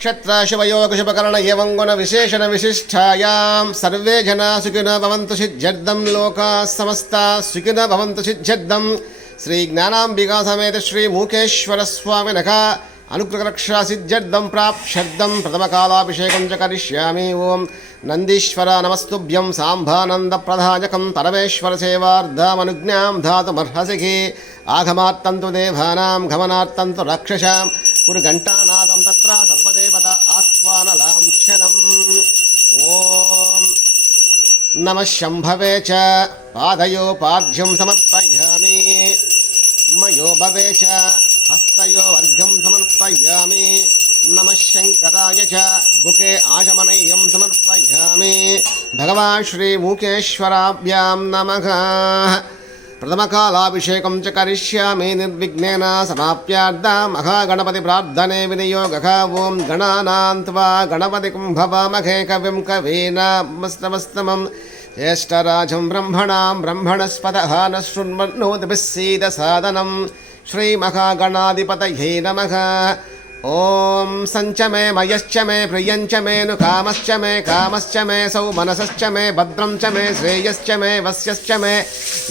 क्षत्राशुभयोगशुभकर्ण एवं गुण विशेषण विशिष्टायां सर्वे जना सुखिनो भवन्तु सिद्ध्यर्थं लोकाः समस्ताः सुखिनो भवन्तु सिद्ध्यर्थं श्री ज्ञानाम्बिका समेत श्री मूकेश्वर स्वामिनः अनुग्रहरक्षा सिद्ध्यर्थं प्राप्त्यर्थं प्रथमकालाभिषेकं च करिष्यामि। ओं नन्दीश्वर नमस्तुभ्यं साम्भानन्दप्रदायकं परमेश्वर सेवार्धमनुज्ञां धातुमर्हसि आगमार्तं तु देवानां गमनार्तं तु राक्षसां कुरु घण्टानादं तत्र सर्वदेवता आह्वानलाञ्छनम्। ओं नमः शम्भवे च पादयोपाद्यं समर्पयामि मयो भवे च हस्तयो अर्घ्यं समर्पयामि नमः शङ्कराय च मुखे आचमनीयं समर्पयामि। भगवान् श्री मूकेश्वराभ्यां नमः। प्रथमकालाभिषेकं च करिष्यामि निर्विघ्नेन समाप्यार्धा महागणपति प्रार्थने विनियोगः। ओं गणानां त्वा गणपतिं भवामहे कविं कवीनामस्तमस्तमं ज्येष्ठराजं ब्रह्मणां ब्रह्मणस्पतः न शृण्वन्नोतिभिस्सीदसादनं श्रीमहागणाधिपतये नमः। ओं सञ्च मे मयश्च मे प्रियञ्च मे नुकामश्च मे कामश्च मे सौमनसश्च मे भद्रं च मे श्रेयश्च मे वस्यश्च मे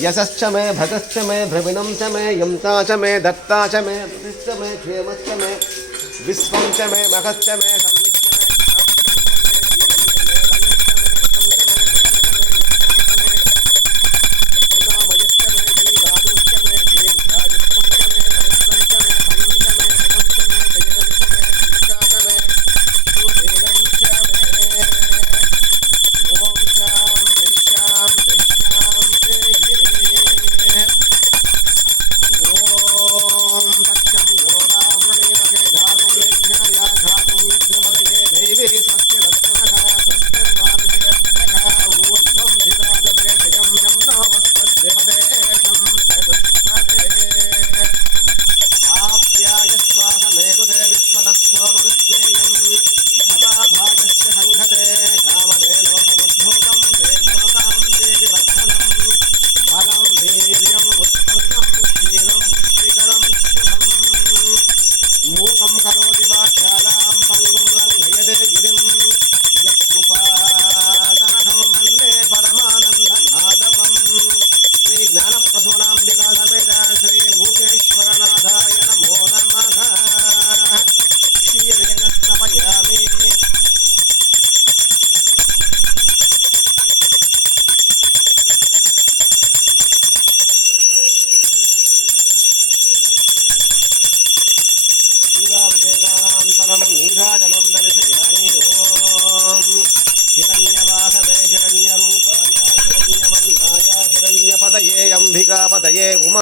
यशश्च मे भगश्च मे भ्रविणं च मे यंता च मे दत्ता च मे च मे क्षेमश्च मे विश्वं च मे मखश्च मे नीराजनं दर्शयामि। ओं हिरण्यवाहवे हिरण्यरूपाय हिरण्यवर्णाय हिरण्यपतये अंबिकापतये उमा